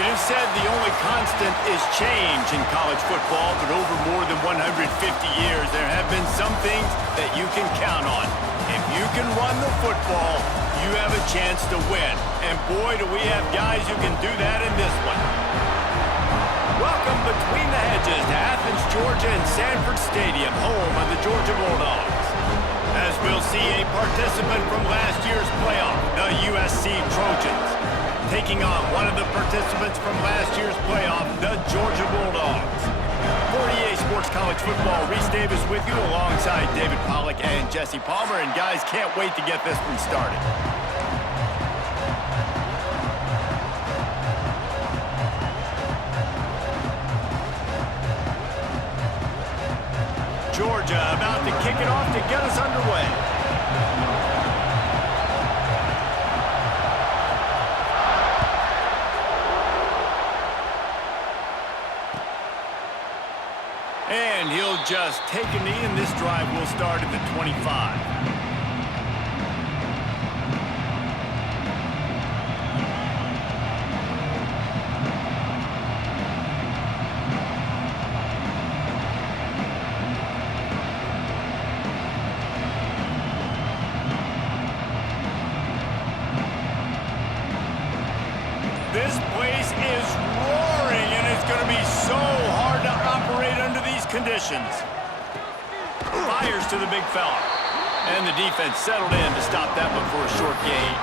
It is said the only constant is change in college football, but over more than 150 years, there have been some things that you can count on. If you can run the football, you have a chance to win. And boy, do we have guys who can do that in this one. Welcome between the hedges to Athens, Georgia and Sanford Stadium, home of the Georgia Bulldogs. As we'll see a participant from last year's playoff, the USC Trojans, taking on one of the participants from last year's playoff, the Georgia Bulldogs. For EA Sports College Football, Reese Davis with you alongside David Pollack and Jesse Palmer. And guys, can't wait to get this one started. Georgia about to kick it off to get us underway. And he'll just take a knee, and this drive will start at the 25. This place is roaring, and it's going to be so hard to operate under these conditions. Fires to the big fella. And the defense settled in to stop that one for a short gain.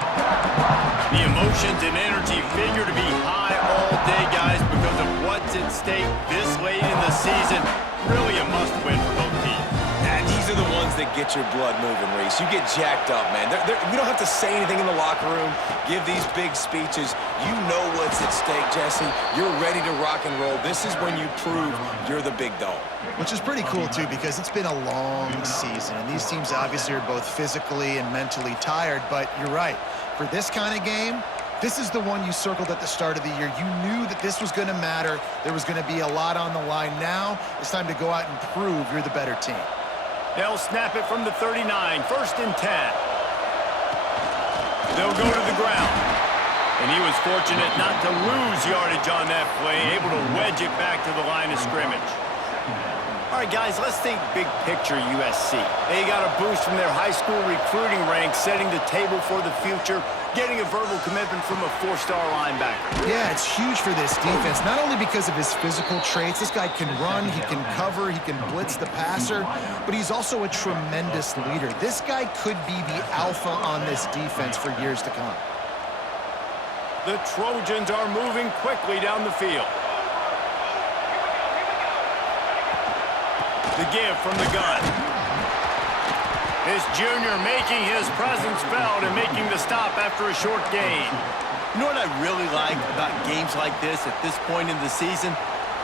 The emotions and energy figure to be high all day, guys, because of what's at stake this late in the season. Really a must-win for both teams. And these are the ones that get your blood moving, Reese. You get jacked up, man. We don't have to say anything in the locker room, give these big speeches. You know what's at stake, Jesse. You're ready to rock and roll. This is when you prove you're the big dog. Which is pretty cool, too, because it's been a long season. And these teams obviously are both physically and mentally tired. But you're right. For this kind of game, this is the one you circled at the start of the year. You knew that this was going to matter. There was going to be a lot on the line. Now it's time to go out and prove you're the better team. They'll snap it from the 39, 1st and 10. They'll go to the ground. And he was fortunate not to lose yardage on that play, able to wedge it back to the line of scrimmage. All right, guys, let's think big picture USC. They got a boost from their high school recruiting ranks, setting the table for the future, getting a verbal commitment from a 4-star linebacker. Yeah, it's huge for this defense, not only because of his physical traits. This guy can run, he can cover, he can blitz the passer, but he's also a tremendous leader. This guy could be the alpha on this defense for years to come. The Trojans are moving quickly down the field. The give from the gun. This junior making his presence felt and making the stop after a short gain. You know what I really like about games like this at this point in the season?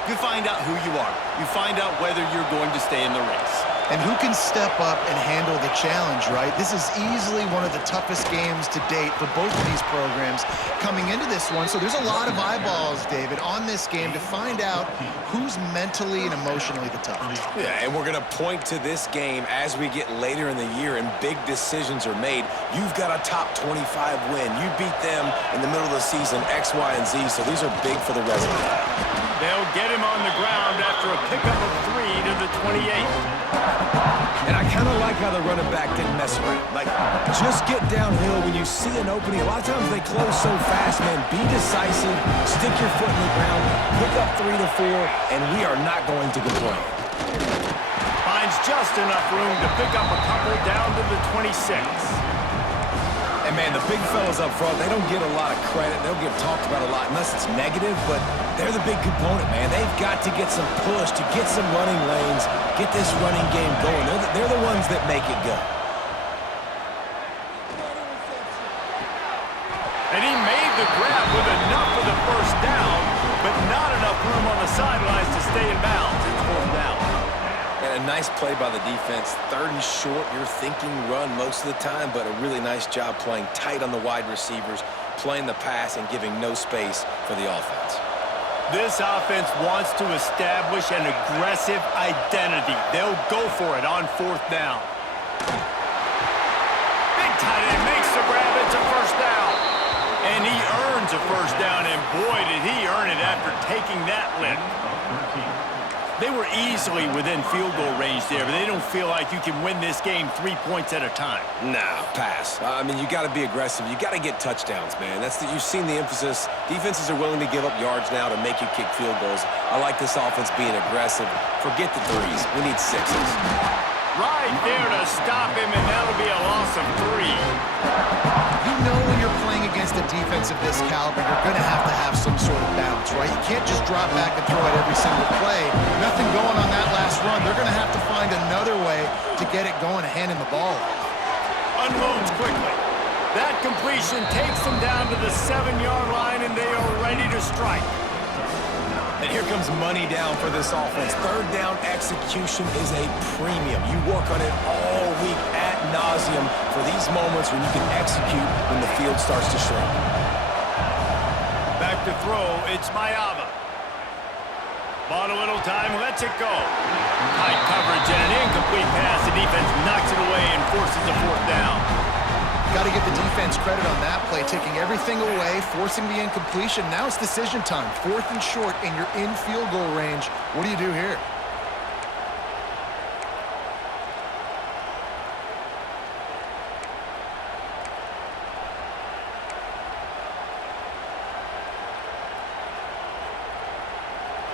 You find out who you are. You find out whether you're going to stay in the race. And who can step up and handle the challenge, right? This is easily one of the toughest games to date for both of these programs coming into this one. So there's a lot of eyeballs, David, on this game to find out who's mentally and emotionally the toughest. Yeah, and we're going to point to this game as we get later in the year and big decisions are made. You've got a top 25 win. You beat them in the middle of the season, X, Y, and Z, so these are big for the resume. They'll get him on the ground after a pickup of 3 to the 28. And I kind of like how the running back didn't mess around. Like, just get downhill when you see an opening. A lot of times they close so fast, man. Be decisive, stick your foot in the ground, pick up 3 to 4, and we are not going to complain. Finds just enough room to pick up a couple down to the 26. And, man, the big fellas up front, they don't get a lot of credit. They don't get talked about a lot unless it's negative, but they're the big component, man. They've got to get some push, to get some running lanes, get this running game going. They're the ones that make it go. And he made the grab with enough for the first down, but not enough room on the sidelines to stay in bounds. It's 4th down. And a nice play by the defense. 3rd and short, you're thinking run most of the time, but a really nice job playing tight on the wide receivers, playing the pass and giving no space for the offense. This offense wants to establish an aggressive identity. They'll go for it on 4th down. Big tight end makes the grab. It's a 1st down. And he earns a first down, and boy, did he earn it after taking that lift. They were easily within field goal range there, but they don't feel like you can win this game 3 points at a time. Nah, pass. I mean, you got to be aggressive. You got to get touchdowns, man. You've seen the emphasis. Defenses are willing to give up yards now to make you kick field goals. I like this offense being aggressive. Forget the threes. We need sixes. Right there to stop him, and that'll be a loss of 3. You know when you're playing against a defense of this caliber, you're going to have some sort of balance, right? You can't just drop back and throw it every single play. Nothing going on that last run. They're going to have to find another way to get it going, handing the ball off. Unloads quickly. That completion takes them down to the 7-yard line, and they are ready to strike. And here comes money down for this offense. Third down execution is a premium. You work on it all week ad nauseum for these moments when you can execute when the field starts to shrink. Back to throw, it's Mayava. Bought a little time, lets it go. Tight coverage and an incomplete pass. The defense knocks it away and forces a 4th down. Got to give the defense credit on that play, taking everything away, forcing the incompletion. Now it's decision time. 4th and short, and you're in field goal range. What do you do here?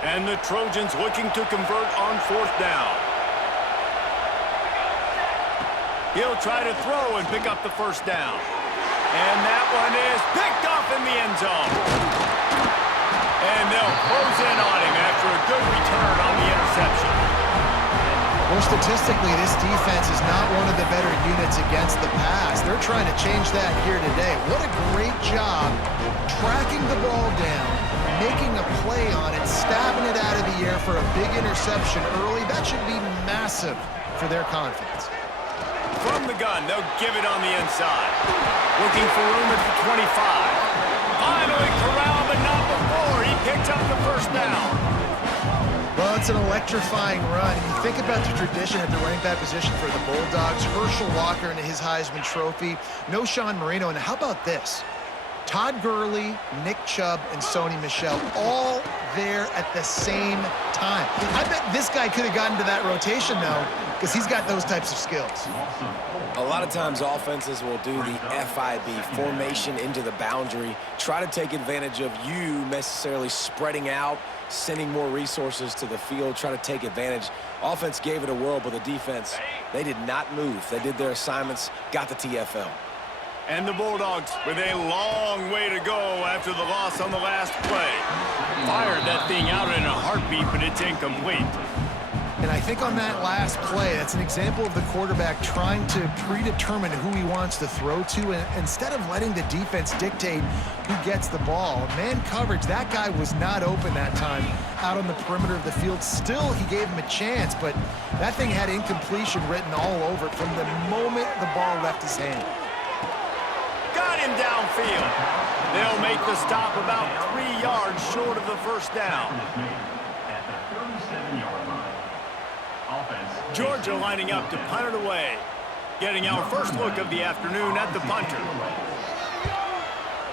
And the Trojans looking to convert on 4th down. He'll try to throw and pick up the 1st down. And that one is picked off in the end zone. And they'll close in on him after a good return on the interception. Well, statistically, this defense is not one of the better units against the pass. They're trying to change that here today. What a great job tracking the ball down, making a play on it, stabbing it out of the air for a big interception early. That should be massive for their confidence. From the gun, they'll give it on the inside. Looking for room at the 25. Finally corralled, but not before. He picks up the 1st down. Well, it's an electrifying run. And you think about the tradition at the running back position for the Bulldogs. Herschel Walker and his Heisman Trophy. No Sean Marino. And how about this? Todd Gurley, Nick Chubb, and Sony Michel all there at the same time. I bet this guy could have gotten to that rotation, though, because he's got those types of skills. A lot of times offenses will do the FIB, formation into the boundary, try to take advantage of you necessarily spreading out, sending more resources to the field, try to take advantage. Offense gave it a whirl, but the defense, they did not move. They did their assignments, got the TFL. And the Bulldogs with a long way to go after the loss on the last play. Fired that thing out in a heartbeat, but it's incomplete. And I think on that last play, that's an example of the quarterback trying to predetermine who he wants to throw to, and instead of letting the defense dictate who gets the ball. Man coverage, that guy was not open that time out on the perimeter of the field. Still, he gave him a chance, but that thing had incompletion written all over it from the moment the ball left his hand. Got him downfield. They'll make the stop about 3 yards short of the 1st down. At the 37-yard line. Offense. Georgia lining up to punt it away. Getting our first look of the afternoon at the punter.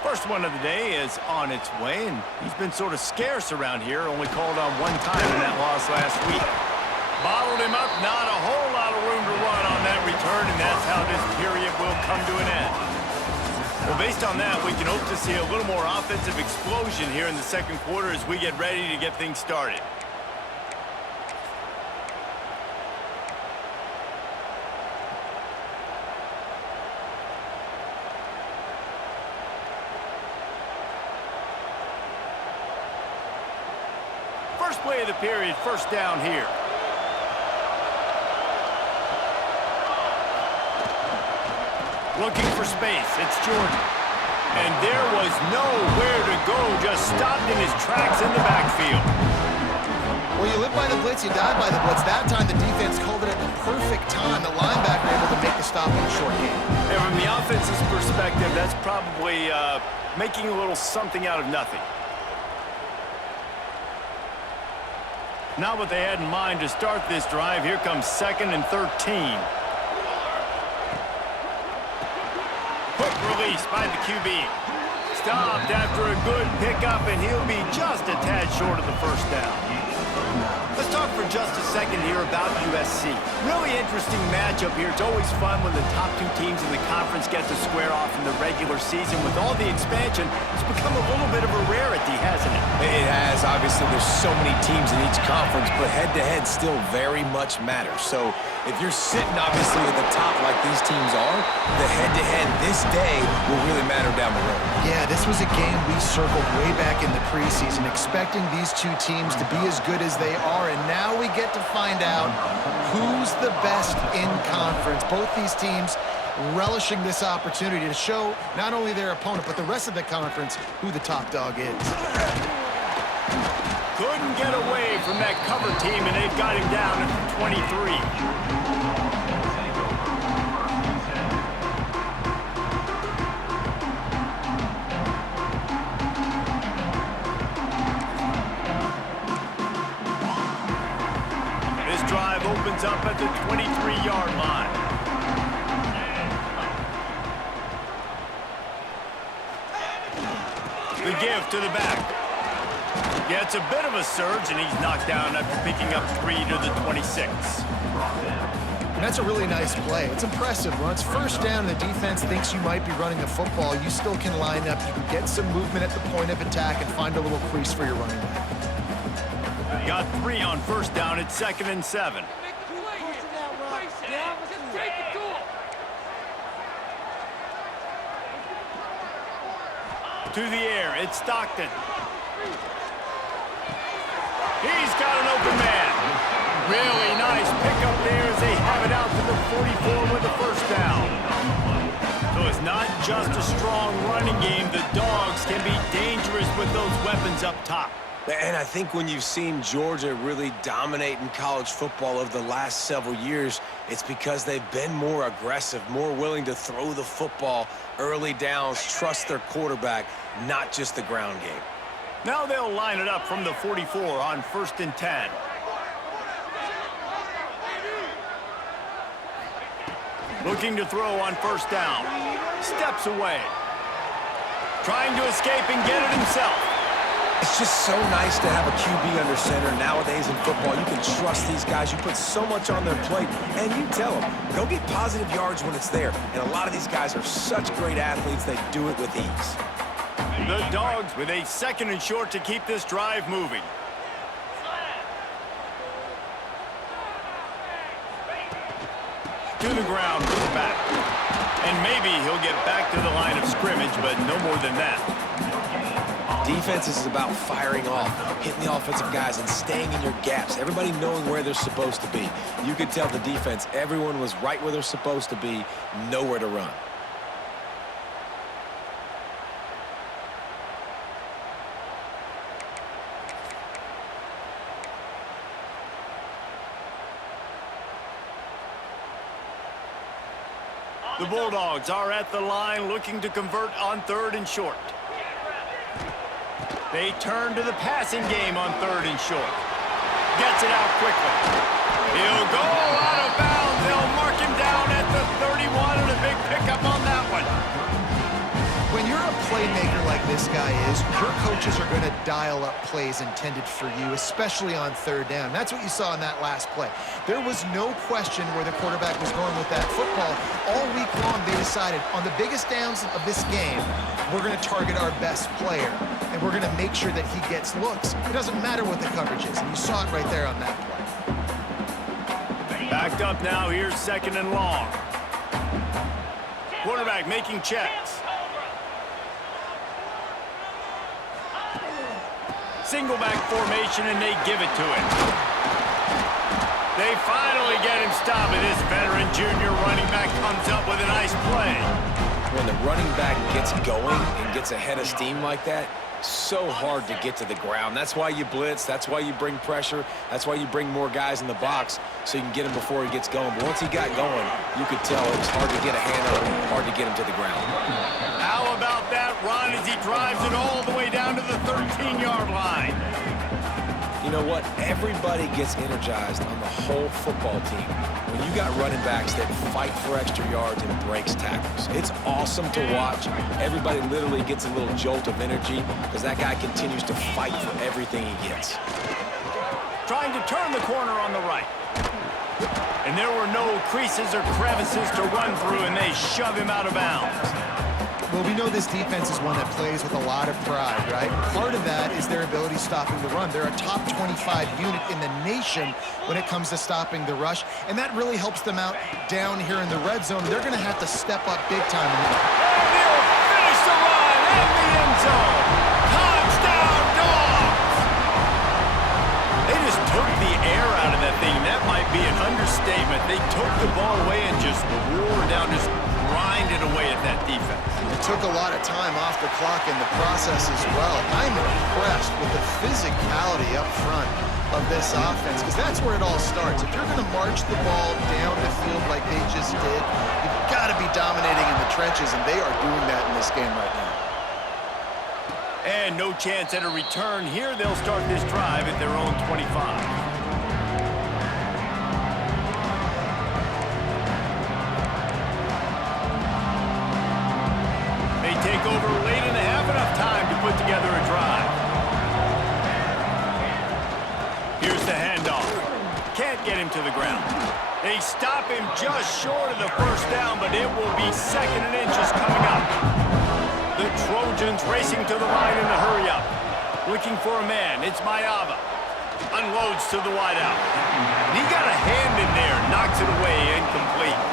First one of the day is on its way, and he's been sort of scarce around here, only called on 1 time in that loss last week. Bottled him up, not a whole lot of room to run on that return, and that's how this period will come to an end. Well, based on that, we can hope to see a little more offensive explosion here in the 2nd quarter as we get ready to get things started. First play of the period, 1st down here. Looking for space, it's Jordan. And there was nowhere to go, just stopped in his tracks in the backfield. Well, you live by the blitz, you die by the blitz. That time the defense called it at the perfect time. The linebacker able to make the stop in a short game. And from the offense's perspective, that's probably making a little something out of nothing. Not what they had in mind to start this drive. Here comes 2nd and 13. Quick release by the QB. stopped after a good pickup, and he'll be just a tad short of the first down. Let's talk for just a second here about USC. Really interesting matchup here. It's always fun when the top two teams in the conference get to square off in the regular season. With all the expansion, it's become a little bit of a rarity, hasn't it? It has. Obviously, there's so many teams in each conference, but head-to-head still very much matters. So if you're sitting, obviously, at the top like these teams are, the head-to-head this day will really matter down the road. Yeah, this was a game we circled way back in the preseason, expecting these two teams to be as good as they are, and now we get to find out who's the best in conference. Both these teams relishing this opportunity to show not only their opponent, but the rest of the conference who the top dog is. Couldn't get away from that cover team, and they've got him down at 23. Opens up at the 23-yard line. The give to the back. Yeah, it's a bit of a surge, and he's knocked down after picking up 3 to the 26. And that's a really nice play. It's impressive. When it's first down and the defense thinks you might be running the football, you still can line up. You can get some movement at the point of attack and find a little crease for your running back. Got 3 on first down. It's 2nd and 7. To the air, it's Stockton. He's got an open man. Really nice pickup there as they have it out to the 44 with the first down. So it's not just a strong running game. The Dogs can be dangerous with those weapons up top. And I think when you've seen Georgia really dominate in college football over the last several years, it's because they've been more aggressive, more willing to throw the football early downs, trust their quarterback, not just the ground game. Now they'll line it up from the 44 on 1st and 10. Looking to throw on first down. Steps away. Trying to escape and get it himself. It's just so nice to have a QB under center. Nowadays in football, you can trust these guys. You put so much on their plate, and you tell them, go get positive yards when it's there. And a lot of these guys are such great athletes, they do it with ease. The Dogs with a 2nd and short to keep this drive moving. To the ground with the back. And maybe he'll get back to the line of scrimmage, but no more than that. Defense is about firing off, hitting the offensive guys, and staying in your gaps. Everybody knowing where they're supposed to be. You could tell the defense, everyone was right where they're supposed to be, nowhere to run. The Bulldogs are at the line looking to convert on 3rd and short. They turn to the passing game on 3rd and short. Gets it out quickly. He'll go out of bounds. They'll mark him down at the 31 and a big pickup on that one. When you're a playmaker like this guy is, your coaches are going to dial up plays intended for you, especially on 3rd down. That's what you saw in that last play. There was no question where the quarterback was going with that football. All week long, they decided on the biggest downs of this game, we're going to target our best player, and we're going to make sure that he gets looks. It doesn't matter what the coverage is, and you saw it right there on that play. Backed up now, here's 2nd and long. Quarterback making checks. Single back formation, and they give it to him. They finally get him stopped, and this veteran junior running back comes up with a nice play. When the running back gets going and gets ahead of steam like that, so hard to get to the ground. That's why you blitz. That's why you bring pressure. That's why you bring more guys in the box so you can get him before he gets going. But once he got going, you could tell it was hard to get a hand on him, hard to get him to the ground. How about that run as he drives it all the way down to the 13-yard line? You know what? Everybody gets energized on the whole football team when you got running backs that fight for extra yards and breaks tackles. It's awesome to watch. Everybody literally gets a little jolt of energy because that guy continues to fight for everything he gets. Trying to turn the corner on the right. And there were no creases or crevices to run through, and they shove him out of bounds. Well, we know this defense is one that plays with a lot of pride, right? And part of that is their ability stopping the run. They're a top 25 unit in the nation when it comes to stopping the rush, and that really helps them out down here in the red zone. They're going to have to step up big time. And they'll finish the run in the end zone. Touchdown, Dogs! They just took the air out of that thing. That might be an understatement. They took the ball away and just roared down, just grinded away at that defense. It took a lot of time off the clock in the process as well. I'm impressed with the physicality up front of this offense, because that's where it all starts. If you're going to march the ball down the field like they just did, you've got to be dominating in the trenches, and they are doing that in this game right now. And no chance at a return here. They'll start this drive at their own 25. Take over late in the half, enough time to put together a drive. Here's the handoff. Can't get him to the ground. They stop him just short of the first down, but it will be 2nd and inches coming up. The Trojans racing to the line in a hurry up. Looking for a man. It's Mayava. Unloads to the wideout. He got a hand in there, knocks it away, incomplete.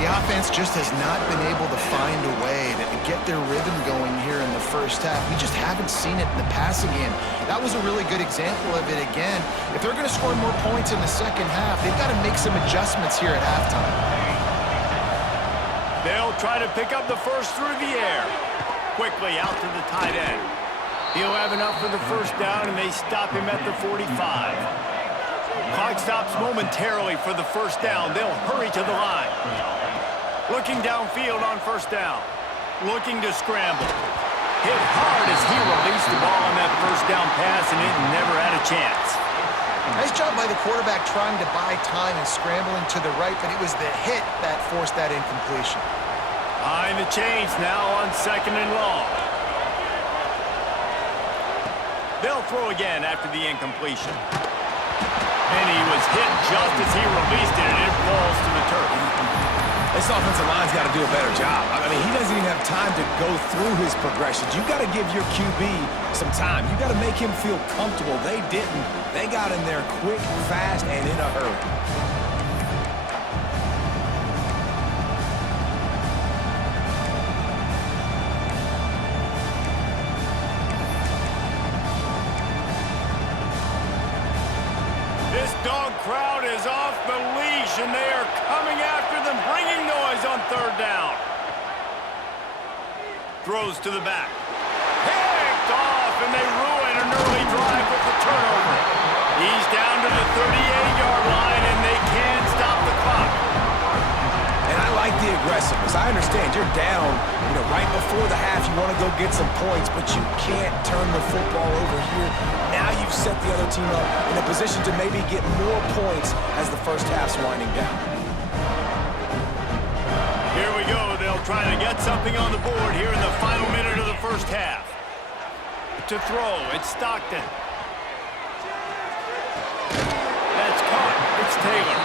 The offense just has not been able to find a way to get their rhythm going here in the first half. We just haven't seen it in the passing game. That was a really good example of it again. If they're going to score more points in the second half, they've got to make some adjustments here at halftime. They'll try to pick up the first through the air. Quickly out to the tight end. He'll have enough for the first down, and they stop him at the 45. Clock stops momentarily for the first down. They'll hurry to the line. Looking downfield on first down. Looking to scramble. Hit hard as he released the ball on that first down pass, and it never had a chance. Nice job by the quarterback trying to buy time and scrambling to the right, but it was the hit that forced that incompletion. Behind the chains now on 2nd and long. They'll throw again after the incompletion. And he was hit just as he released it, and it falls to the turf. This offensive line's got to do a better job. I mean, he doesn't even have time to go through his progressions. You got to give your QB some time. You got to make him feel comfortable. They didn't. They got in there quick, fast, and in a hurry. This dog crowd is off the leash, and they are coming after them, bringing noise on 3rd down. Throws to the back. Picked off, and they ruin an early drive with the turnover. He's down to the 38-yard line, and they can't stop the clock. And I like the aggressiveness. I understand you're down, right before the half. You want to go get some points, but you can't turn the football over here. Now you've set the other team up in a position to maybe get more points as the first half's winding down. Here we go. They'll try to get something on the board here in the final minute of the first half. To throw, it's Stockton. That's caught. It's Taylor.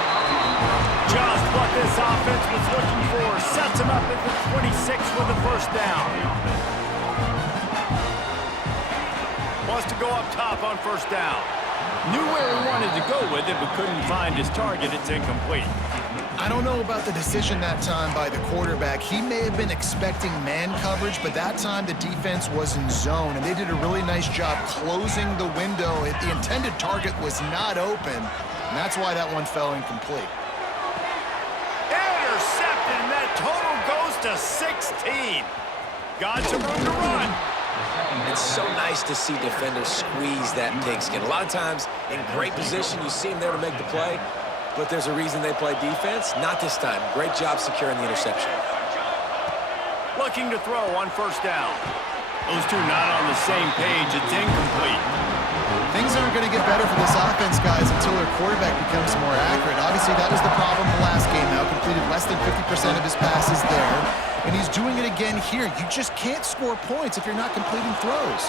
Just what this offense was looking for. Sets him up at the 26 with the first down. Wants to go up top on first down. Knew where he wanted to go with it, but couldn't find his target. It's incomplete. I don't know about the decision that time by the quarterback. He may have been expecting man coverage, but that time the defense was in zone, and they did a really nice job closing the window. The intended target was not open, and that's why that one fell incomplete. Intercepted, and that total goes to 16. Got some room to run. It's so nice to see defenders squeeze that pigskin. A lot of times, in great position, you see them there to make the play, but there's a reason they play defense. Not this time. Great job securing the interception. Looking to throw on first down. Those two not on the same page. It's incomplete. Things aren't going to get better for this offense, guys, until their quarterback becomes more accurate. Obviously, that was the problem the last game now. Completed less than 50% of his passes there. And he's doing it again here. You just can't score points if you're not completing throws.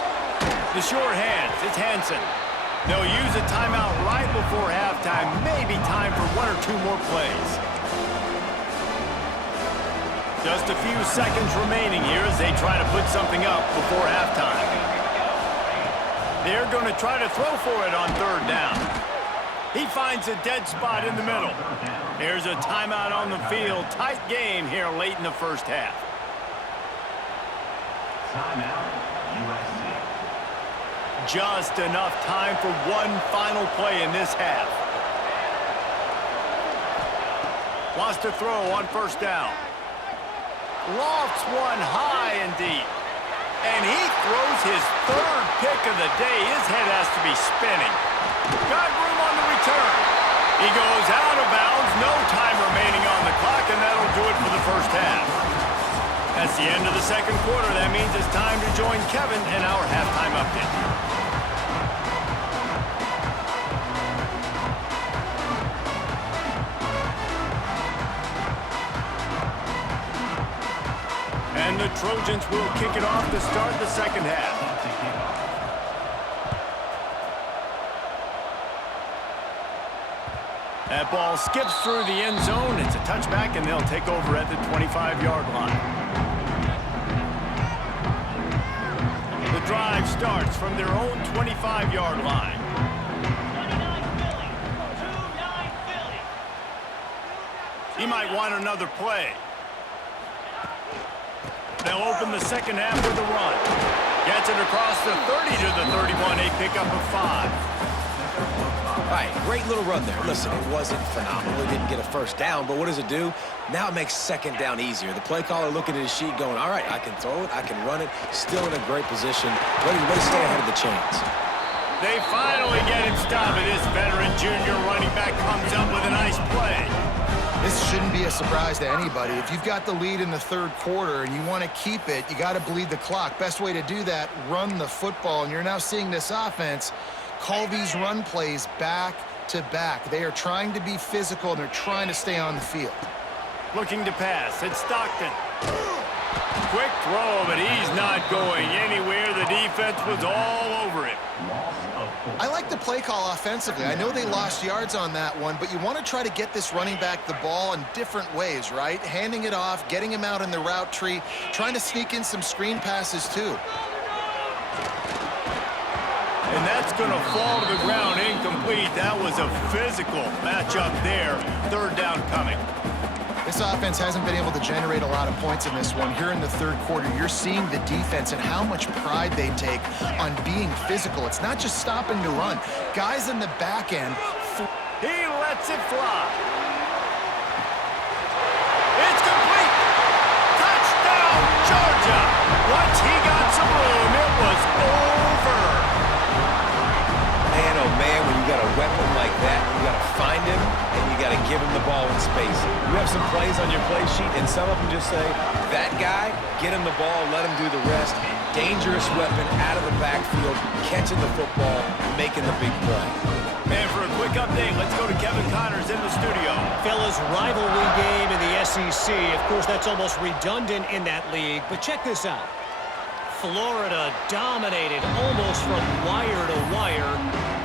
The sure hands. It's Hansen. They'll use a timeout right before halftime. Maybe time for one or two more plays. Just a few seconds remaining here as they try to put something up before halftime. They're going to try to throw for it on third down. He finds a dead spot in the middle. There's a timeout on the field. Tight game here late in the first half. Timeout, USC. Just enough time for one final play in this half. Wants to throw on first down. Lofts one high and deep. And he throws his third pick of the day. His head has to be spinning. Got room on the return. He goes out of bounds. No time remaining on the clock, and that'll do it for the first half. That's the end of the second quarter. That means it's time to join Kevin in our halftime update. And the Trojans will kick it off to start the second half. That ball skips through the end zone. It's a touchback, and they'll take over at the 25-yard line. The drive starts from their own 25-yard line. He might want another play. They'll open the second half with a run. Gets it across the 30 to the 31, a pickup of 5. All right, great little run there. Listen, it wasn't phenomenal. He didn't get a first down, but what does it do? Now it makes second down easier. The play caller looking at his sheet going, all right, I can throw it, I can run it. Still in a great position. Ready to stay ahead of the chains. They finally get him stopped, and this veteran junior running back comes up with a nice play. This shouldn't be a surprise to anybody. If you've got the lead in the third quarter and you want to keep it, you got to bleed the clock. Best way to do that, run the football. And you're now seeing this offense call these run plays back to back. They are trying to be physical, and they're trying to stay on the field. Looking to pass. It's Stockton. Quick throw, but he's not going anywhere. The defense was all over it. I like the play call offensively. I know they lost yards on that one, but you want to try to get this running back the ball in different ways, right? Handing it off, getting him out in the route tree, trying to sneak in some screen passes too. And that's going to fall to the ground incomplete. That was a physical matchup there. Third down coming. This offense hasn't been able to generate a lot of points in this one. Here in the third quarter, you're seeing the defense and how much pride they take on being physical. It's not just stopping to run. Guys in the back end. He lets it fly. It's complete. Touchdown, Georgia. Once he got some room, it was over. Man, oh man, when you got a weapon like that, you got to find him, and you got to give him the ball in space. You have some plays on your play sheet, and some of them just say, that guy, get him the ball, let him do the rest. Dangerous weapon out of the backfield, catching the football, making the big play. And for a quick update, let's go to Kevin Connors in the studio. Fellas, rivalry game in the SEC. Of course, that's almost redundant in that league, but check this out. Florida dominated almost from wire to wire.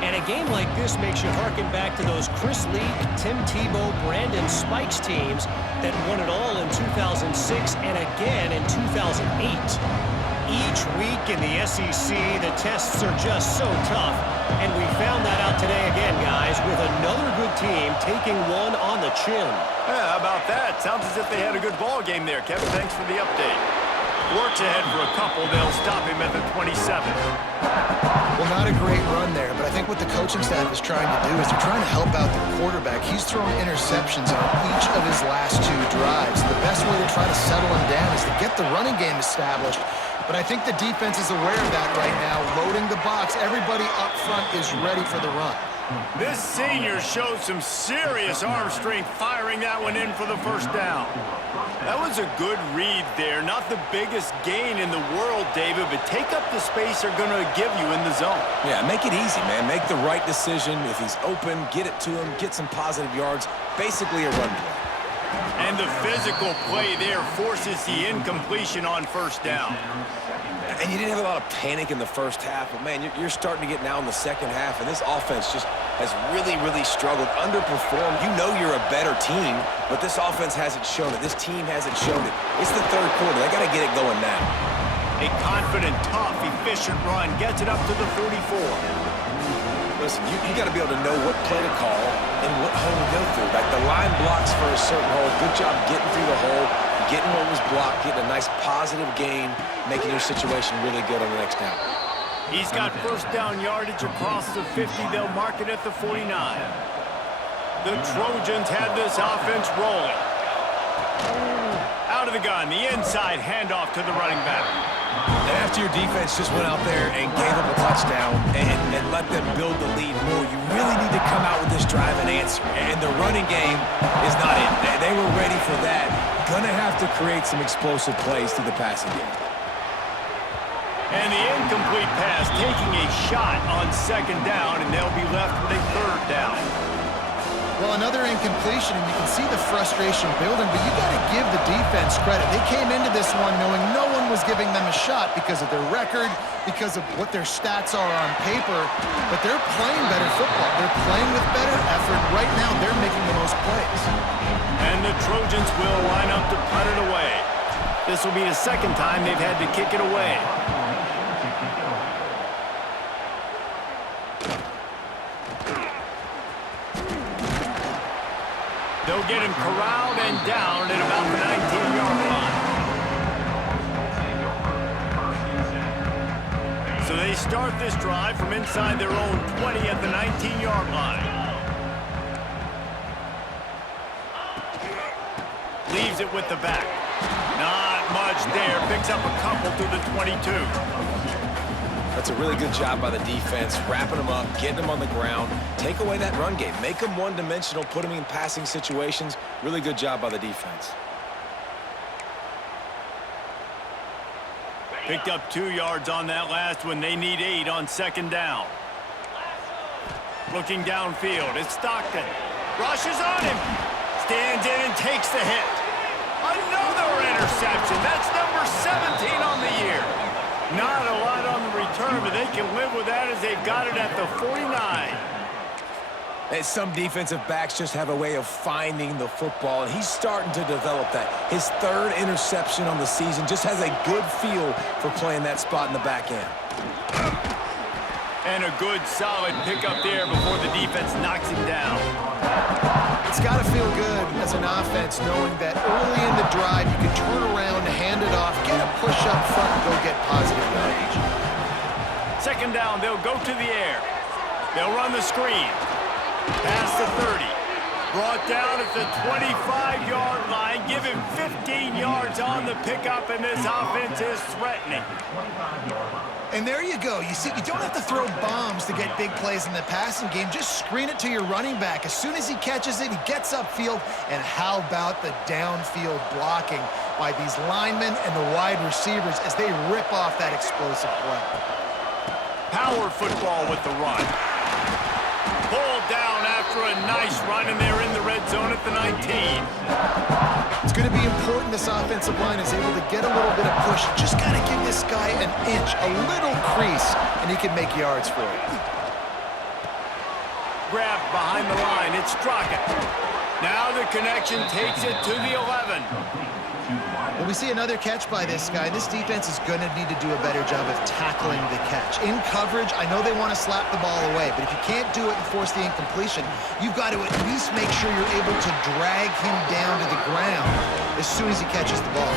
And a game like this makes you harken back to those Chris Leak, Tim Tebow, Brandon Spikes teams that won it all in 2006 and again in 2008. Each week in the SEC, the tests are just so tough. And we found that out today again, guys, with another good team taking one on the chin. Yeah, how about that? Sounds as if they had a good ball game there. Kevin, thanks for the update. Works ahead for a couple. They'll stop him at the 27. Well, not a great run there, but I think what the coaching staff is trying to do is they're trying to help out the quarterback. He's throwing interceptions on each of his last two drives. The best way to try to settle him down is to get the running game established. But I think the defense is aware of that right now, loading the box. Everybody up front is ready for the run. This senior showed some serious arm strength firing that one in for the first down. That was a good read there. Not the biggest gain in the world, David, but take up the space they're going to give you in the zone. Yeah, make it easy, man. Make the right decision. If he's open, get it to him, get some positive yards. Basically a run play. And the physical play there forces the incompletion on first down. And you didn't have a lot of panic in the first half, but, man, you're starting to get now in the second half, and this offense just has really, really struggled, underperformed. You know you're a better team, but this offense hasn't shown it. This team hasn't shown it. It's the third quarter. They got to get it going now. A confident, tough, efficient run gets it up to the 44. Listen, you got to be able to know what play to call and what hole to go through. Like the line blocks for a certain hole. Good job getting through the hole, getting what was blocked, getting a nice positive gain, making your situation really good on the next down. He's got first down yardage across the 50. They'll mark it at the 49. The Trojans had this offense rolling. Out of the gun, the inside handoff to the running back. And after your defense just went out there and gave up a touchdown and let them build the lead more, you really need to come out with this drive and answer. And the running game is not it. They were ready for that. Gonna have to create some explosive plays through the passing game. And the incomplete pass taking a shot on second down, and they'll be left with a third down. Well, another incompletion, and you can see the frustration building, but you got to give the defense credit. They came into this one knowing no one was giving them a shot because of their record, because of what their stats are on paper, but they're playing better football. They're playing with better effort. Right now, they're making the most plays. And the Trojans will line up to punt it away. This will be the second time they've had to kick it away. They'll get him corralled and down at about the 19-yard line. So they start this drive from inside their own 20 at the 19-yard line. Leaves it with the back. Not much there. Picks up a couple to the 22. That's a really good job by the defense, wrapping them up, getting them on the ground. Take away that run game. Make them one-dimensional, put them in passing situations. Really good job by the defense. Picked up 2 yards on that last one. They need 8 on second down. Looking downfield, it's Stockton. Rushes on him. Stands in and takes the hit. Another interception. That's number 17 on the year. Not a lot on the return, but they can live with that as they've got it at the 49. And some defensive backs just have a way of finding the football, and he's starting to develop that. His third interception on the season, just has a good feel for playing that spot in the back end. And a good, solid pickup there before the defense knocks him down. It's got to feel good as an offense knowing that early in the drive you can turn around, hand it off, get a push up front, and go get positive yardage. Second down, they'll go to the air. They'll run the screen. Past the 30. Brought down at the 25-yard line. Give him 15 yards on the pickup, and this offense is threatening. And there you go. You see, you don't have to throw bombs to get big plays in the passing game. Just screen it to your running back. As soon as he catches it, he gets upfield. And how about the downfield blocking by these linemen and the wide receivers as they rip off that explosive play. Power football with the run. Pulled down after a nice run, and they're in the red zone at the 19. It's going to be important this offensive line is able to get a little bit of push. Just got to give this guy an inch, a little crease, and he can make yards for it. Grabbed behind the line. It's Strockett. Now the connection takes it to the 11. Well, we see another catch by this guy. This defense is going to need to do a better job of tackling the catch. In coverage, I know they want to slap the ball away, but if you can't do it and force the incompletion, you've got to at least make sure you're able to drag him down to the ground as soon as he catches the ball.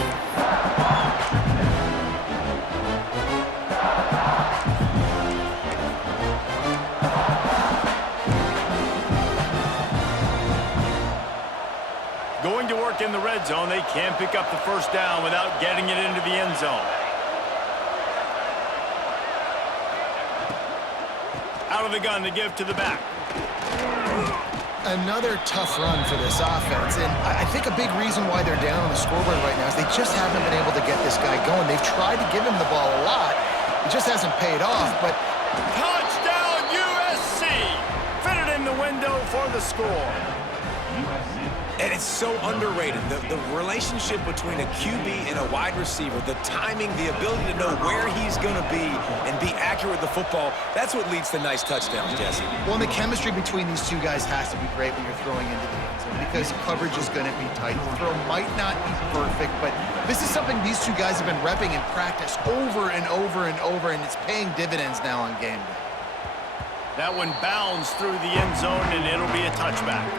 Going to work in the red zone. They can't pick up the first down without getting it into the end zone. Out of the gun to give to the back. Another tough run for this offense, and I think a big reason why they're down on the scoreboard right now is they just haven't been able to get this guy going. They've tried to give him the ball a lot. It just hasn't paid off, but... Touchdown, USC! Fitted in the window for the score. And it's so underrated. The relationship between a QB and a wide receiver, the timing, the ability to know where he's going to be and be accurate with the football, that's what leads to nice touchdowns, Jesse. Well, and the chemistry between these two guys has to be great when you're throwing into the end zone because coverage is going to be tight. The throw might not be perfect, but this is something these two guys have been repping in practice over and over and over, and it's paying dividends now on game day. That one bounds through the end zone, and it'll be a touchback.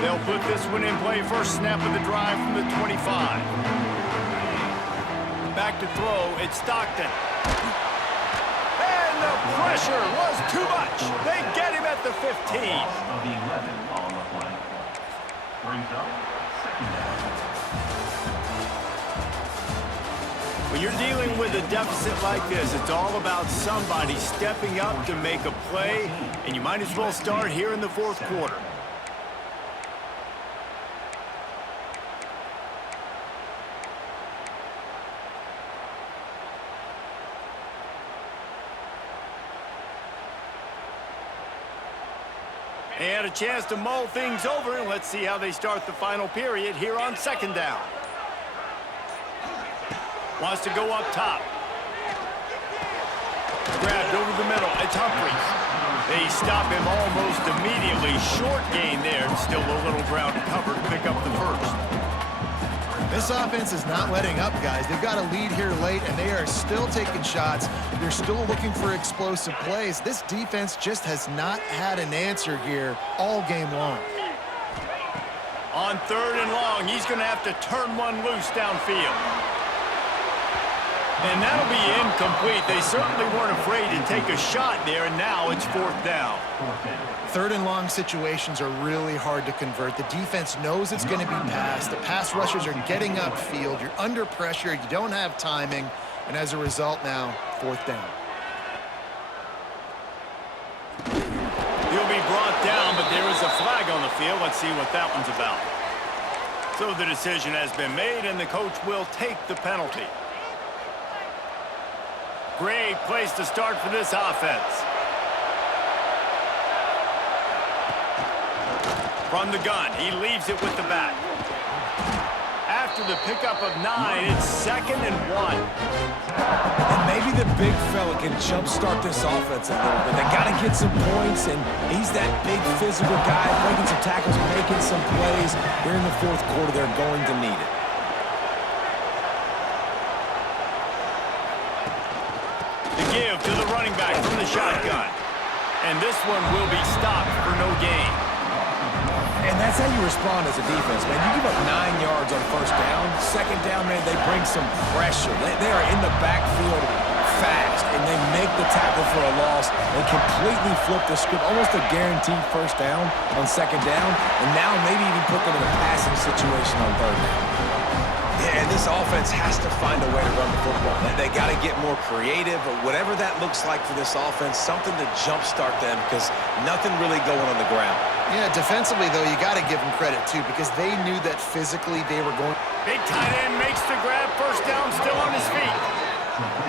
They'll put this one in play. First snap of the drive from the 25. Back to throw. It's Stockton. And the pressure was too much. They get him at the 15. Of the 11 on the play. Brings up second down. When you're dealing with a deficit like this, it's all about somebody stepping up to make a play, and you might as well start here in the fourth quarter. They had a chance to mull things over, and let's see how they start the final period here on second down. Wants to go up top. Grabbed over the middle. It's Humphries. They stop him almost immediately. Short gain there, and still a little ground to cover to pick up the first. This offense is not letting up, guys. They've got a lead here late, and they are still taking shots. They're still looking for explosive plays. This defense just has not had an answer here all game long. On third and long, he's going to have to turn one loose downfield. And that'll be incomplete. They certainly weren't afraid to take a shot there, and now it's fourth down. Third and long situations are really hard to convert. The defense knows it's going to be passed. The pass rushers are getting upfield. You're under pressure. You don't have timing. And as a result now, fourth down. He'll be brought down, but there is a flag on the field. Let's see what that one's about. So the decision has been made, and the coach will take the penalty. Great place to start for this offense. From the gun, he leaves it with the back. After the pickup of 9, it's 2nd and 1. And maybe the big fella can jumpstart this offense a little bit. They got to get some points, and he's that big physical guy, breaking some tackles, making some plays. Here in the fourth quarter, they're going to need it. The give to the running back from the shotgun. And this one will be stopped for no gain. And that's how you respond as a defense, man. You give up 9 yards on first down. Second down, man, they bring some pressure. They are in the backfield fast, and they make the tackle for a loss. They completely flip the script, almost a guaranteed first down on second down, and now maybe even put them in a passing situation on third down. Yeah, and this offense has to find a way to run the football. They got to get more creative, or whatever that looks like for this offense, something to jumpstart them, because nothing really going on the ground. Yeah, defensively, though, you got to give them credit, too, because they knew that physically they were going. Big tight end makes the grab, first down, still on his feet.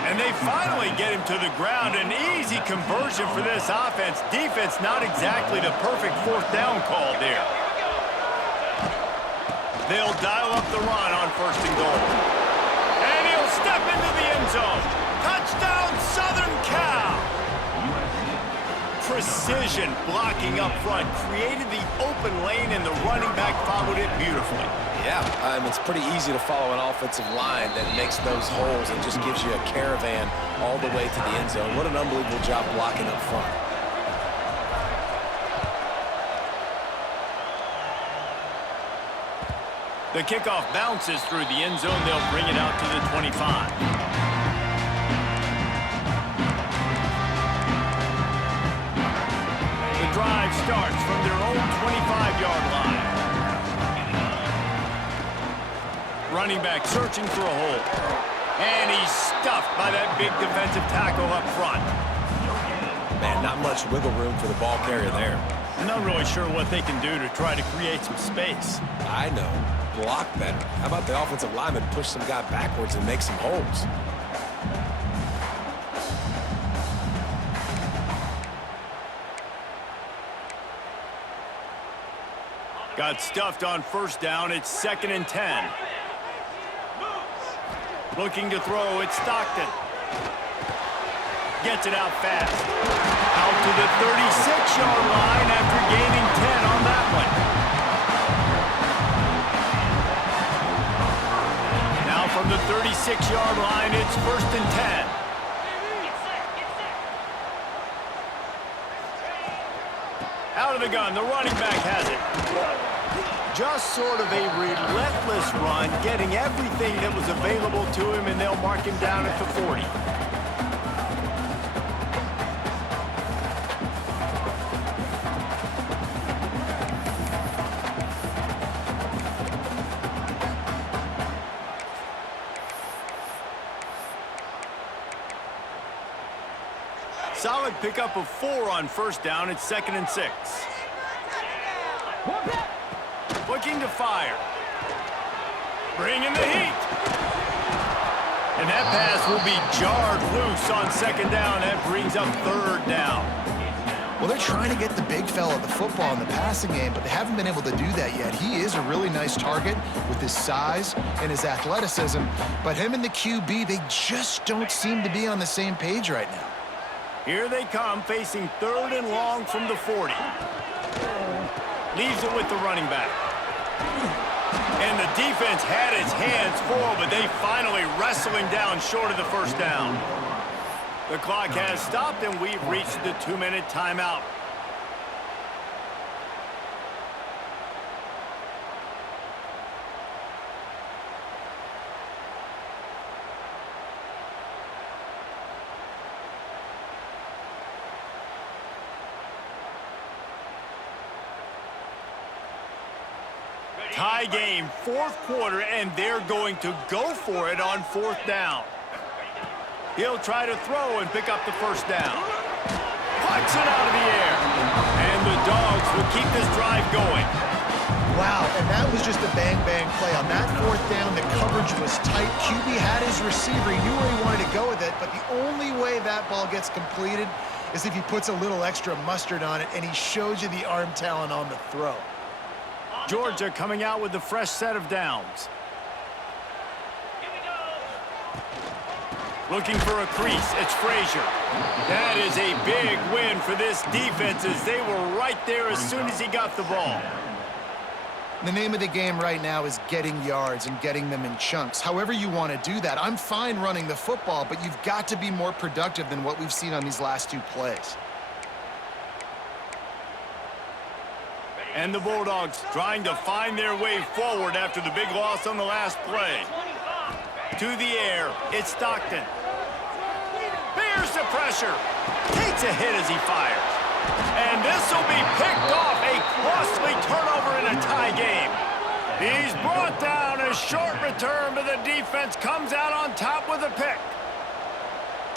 And they finally get him to the ground. An easy conversion for this offense. Defense not exactly the perfect fourth down call there. They'll dial up the run on first and goal. And he'll step into the end zone. Touchdown, Southern Cal! Precision blocking up front. Created the open lane, and the running back followed it beautifully. Yeah, it's pretty easy to follow an offensive line that makes those holes and just gives you a caravan all the way to the end zone. What an unbelievable job blocking up front. The kickoff bounces through the end zone. They'll bring it out to the 25. The drive starts from their own 25-yard line. Running back searching for a hole. And he's stuffed by that big defensive tackle up front. Man, not much wiggle room for the ball carrier there. I'm not really sure what they can do to try to create some space. I know. Block better. How about the offensive lineman push some guy backwards and make some holes? Got stuffed on first down. It's 2nd and 10. Looking to throw. It's Stockton. Gets it out fast. Out to the 36-yard line after gaining 10 on that one. Now from the 36-yard line, it's 1st and 10. Out of the gun, the running back has it. Just sort of a relentless run, getting everything that was available to him, and they'll mark him down at the 40. Solid pickup of 4 on first down. It's 2nd and 6. Looking to fire. Bringing the heat. And that pass will be jarred loose on 2nd down. That brings up 3rd down. Well, they're trying to get the big fella the football in the passing game, but they haven't been able to do that yet. He is a really nice target with his size and his athleticism, but him and the QB, they just don't seem to be on the same page right now. Here they come, facing 3rd and long from the 40. Leaves it with the running back. And the defense had its hands full, but they finally wrestle him down short of the first down. The clock has stopped, and we've reached the 2-minute timeout. Tie game, 4th quarter, and they're going to go for it on 4th down. He'll try to throw and pick up the first down. Pucks it out of the air. And the Dogs will keep this drive going. Wow, and that was just a bang-bang play. On that 4th down, the coverage was tight. QB had his receiver. He knew where he wanted to go with it, but the only way that ball gets completed is if he puts a little extra mustard on it, and he shows you the arm talent on the throw. Georgia coming out with a fresh set of downs. Looking for a crease, it's Frazier. That is a big win for this defense as they were right there as soon as he got the ball. The name of the game right now is getting yards and getting them in chunks. However you want to do that. I'm fine running the football, but you've got to be more productive than what we've seen on these last 2 plays. And the Bulldogs trying to find their way forward after the big loss on the last play. To the air, it's Stockton. Bears the pressure. Takes a hit as he fires. And this will be picked off. A costly turnover in a tie game. He's brought down. A short return, but the defense comes out on top with a pick.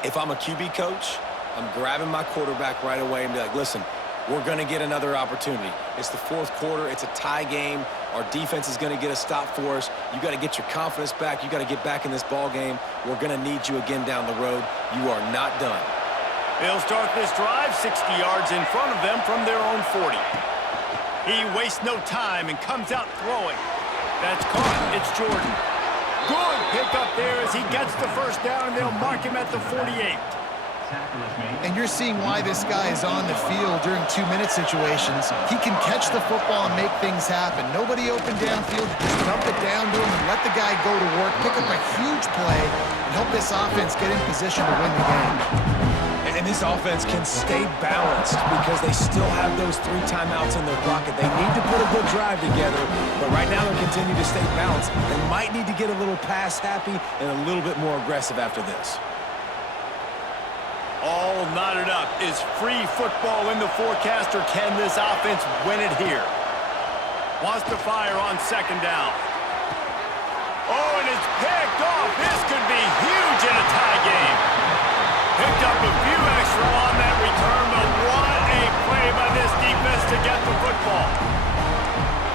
If I'm a QB coach, I'm grabbing my quarterback right away and be like, listen, we're going to get another opportunity. It's the 4th quarter. It's a tie game. Our defense is going to get a stop for us. You got to get your confidence back. You got to get back in this ball game. We're going to need you again down the road. You are not done. They'll start this drive 60 yards in front of them from their own 40. He wastes no time and comes out throwing. That's caught. It's Jordan. Good pickup there as he gets the first down, and they'll mark him at the 48. And you're seeing why this guy is on the field during 2-minute situations. He can catch the football and make things happen. Nobody open downfield. Just dump it down to him and let the guy go to work, pick up a huge play, and help this offense get in position to win the game. And this offense can stay balanced because they still have those 3 timeouts in their pocket. They need to put a good drive together, but right now they're continuing to stay balanced. They might need to get a little pass happy and a little bit more aggressive after this. All knotted up. Is free football in the forecast, or can this offense win it here? Wants to fire on 2nd down. Oh, and it's picked off. This could be huge in a tie game. Picked up a few extra on that return, but what a play by this defense to get the football.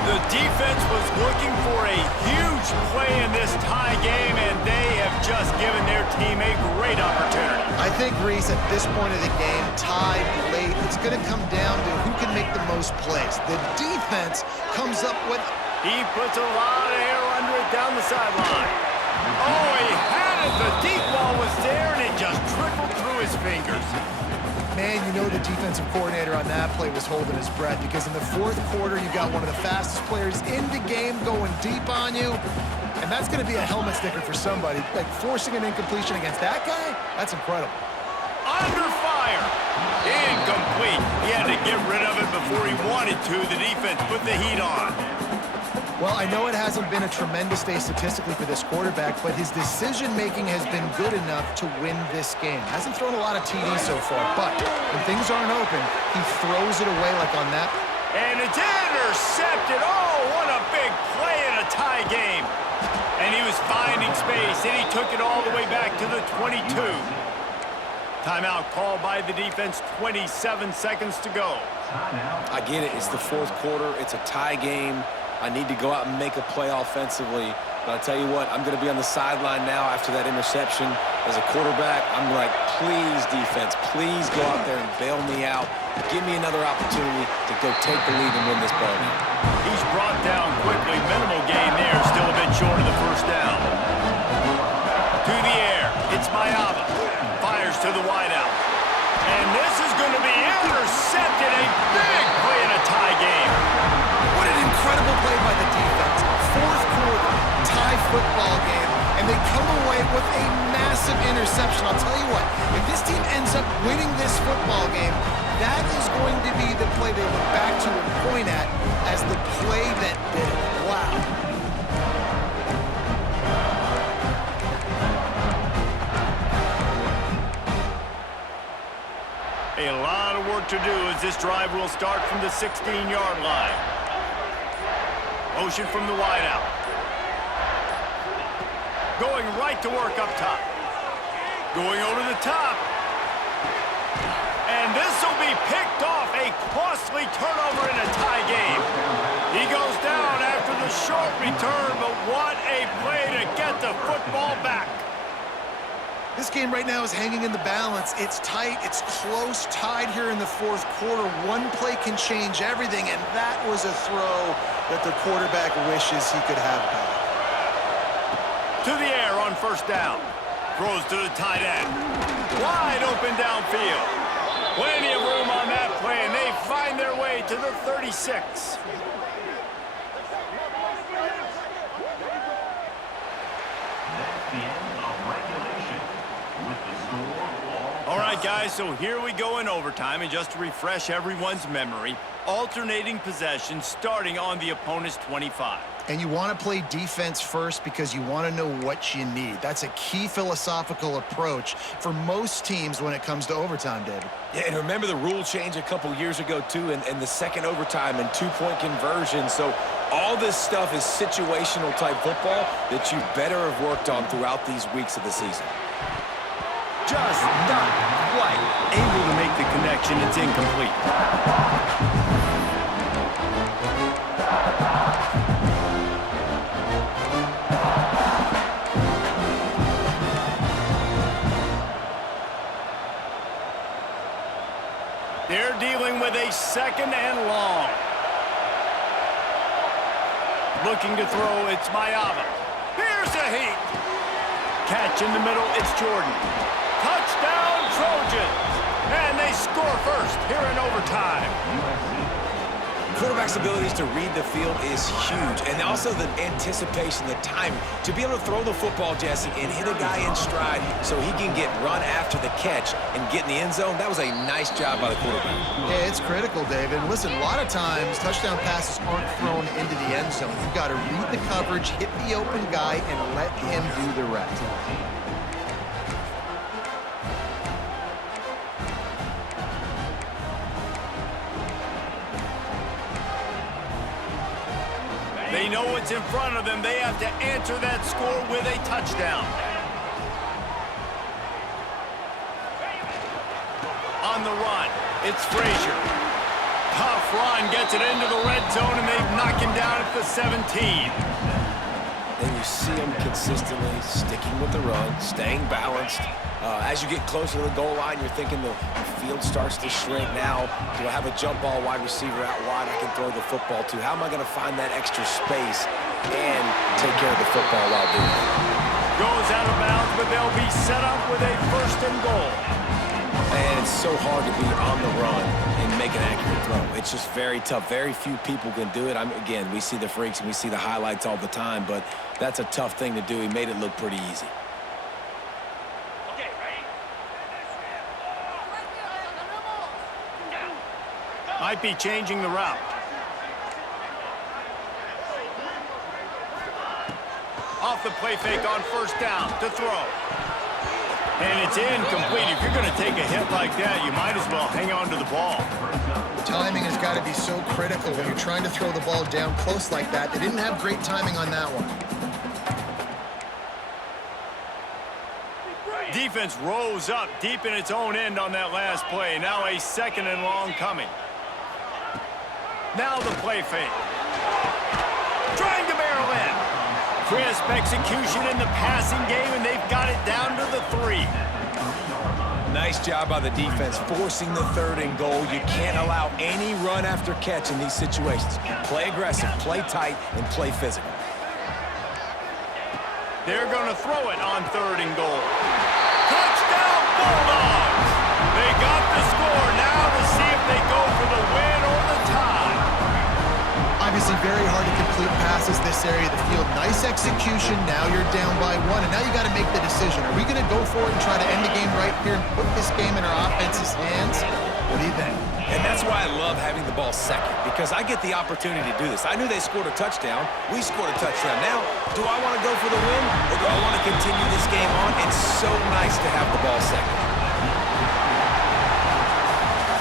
The defense was looking for a huge play in this tie game, and they have just given their team a great opportunity. I think, Reese, at this point of the game, tied late, it's going to come down to who can make the most plays. The defense comes up with... He puts a lot of air under it down the sideline. Oh, he had it. The deep ball was there, and it just trickled through his fingers. Man, you know the defensive coordinator on that play was holding his breath, because in the fourth quarter, you got one of the fastest players in the game going deep on you, and that's going to be a helmet sticker for somebody. Like, forcing an incompletion against that guy, that's incredible. Under fire. Incomplete. He had to get rid of it before he wanted to. The defense put the heat on. Well, I know it hasn't been a tremendous day statistically for this quarterback, but his decision-making has been good enough to win this game. Hasn't thrown a lot of TDs so far, but when things aren't open, he throws it away like on that. And it's intercepted. Oh, what a big play in a tie game. And he was finding space, and he took it all the way back to the 22. Timeout called by the defense, 27 seconds to go. I get it. It's the fourth quarter. It's a tie game. I need to go out and make a play offensively. But I'll tell you what, I'm going to be on the sideline now after that interception. As a quarterback, I'm like, please, defense, please go out there and bail me out. Give me another opportunity to go take the lead and win this ball game. He's brought down quickly. Minimal gain there. Still a bit short of the first down. To the air. It's Mayava. Fires to the wideout. And this is going to be intercepted. A big play in a tie game. What an incredible play by the defense. Fourth quarter, tie football game, and they come away with a massive interception. I'll tell you what, if this team ends up winning this football game, that is going to be the play they look back to and point at as the play that did it. Wow. A lot of work to do as this drive will start from the 16-yard line. Motion from the wideout. Going right to work up top. Going over the top. And this will be picked off. A costly turnover in a tie game. He goes down after the short return, but what a play to get the football back. This game right now is hanging in the balance. It's tight, it's close, tied here in the fourth quarter. One play can change everything, and that was a throw that the quarterback wishes he could have back. To the air on first down. Throws to the tight end. Wide open downfield. Plenty of room on that play, and they find their way to the 36. All right, guys, so here we go in overtime, and just to refresh everyone's memory, alternating possession starting on the opponent's 25. And you want to play defense first because you want to know what you need. That's a key philosophical approach for most teams when it comes to overtime, David. Yeah, and remember the rule change a couple years ago, too, and the second overtime and two-point conversion. So all this stuff is situational type football that you better have worked on throughout these weeks of the season. Just not quite able to make the connection. It's incomplete. They're dealing with a second and long. Looking to throw, it's Mayava. Here's a heat. Catch in the middle, it's Jordan. Touchdown, Trojans! And they score first here in overtime. Quarterback's abilities to read the field is huge, and also the anticipation, the time, to be able to throw the football, Jesse, and hit a guy in stride so he can get run after the catch and get in the end zone. That was a nice job by the quarterback. Yeah, it's critical, David. Listen, a lot of times touchdown passes aren't thrown into the end zone. You've got to read the coverage, hit the open guy, and let him do the rest. They know what's in front of them. They have to answer that score with a touchdown. On the run, it's Frazier. Tough run, gets it into the red zone, and they knock him down at the 17. And you see them consistently sticking with the run, staying balanced. As you get closer to the goal line, you're thinking the field starts to shrink. Now, do I have a jump ball wide receiver out wide I can throw the football to? How am I going to find that extra space and take care of the football while doing it? Goes out of bounds, but they'll be set up with a 1st and goal. And it's so hard to be on the run and make an accurate throw. It's just very tough. Very few people can do it. Again, we see the freaks and we see the highlights all the time, but that's a tough thing to do. He made it look pretty easy. Might be changing the route. Off the play fake on 1st down to throw. And it's incomplete. If you're going to take a hit like that, you might as well hang on to the ball. Timing has got to be so critical when you're trying to throw the ball down close like that. They didn't have great timing on that one. Defense rose up deep in its own end on that last play. Now a 2nd and long coming. Now the play fake. Trying to barrel in. Crisp execution in the passing game, and they've got it down to the 3. Nice job by the defense, forcing the 3rd and goal. You can't allow any run after catch in these situations. Play aggressive, play tight, and play physical. They're going to throw it on 3rd and goal. Touchdown, Bulldogs! They got the score now to see if they go for the win or the tie. Obviously very hard to complete passes this area of the field. Nice execution. Now you're down by 1, and now you got to make the decision. Are we going to go for it and try to end the game right here and put this game in our offense's hands? What do you think? And that's why I love having the ball second, because I get the opportunity to do this. I knew they scored a touchdown. We scored a touchdown. Now, do I want to go for the win, or do I want to continue this game on? It's so nice to have the ball second.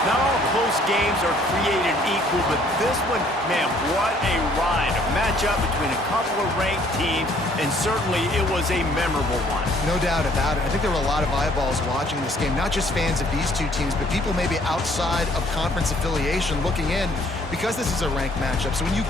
Not all close games are created equal, but this one, man, what a ride. A matchup between a couple of ranked teams, and certainly it was a memorable one. No doubt about it. I think there were a lot of eyeballs watching this game, not just fans of these two teams, but people maybe outside of conference affiliation looking in because this is a ranked matchup. So when you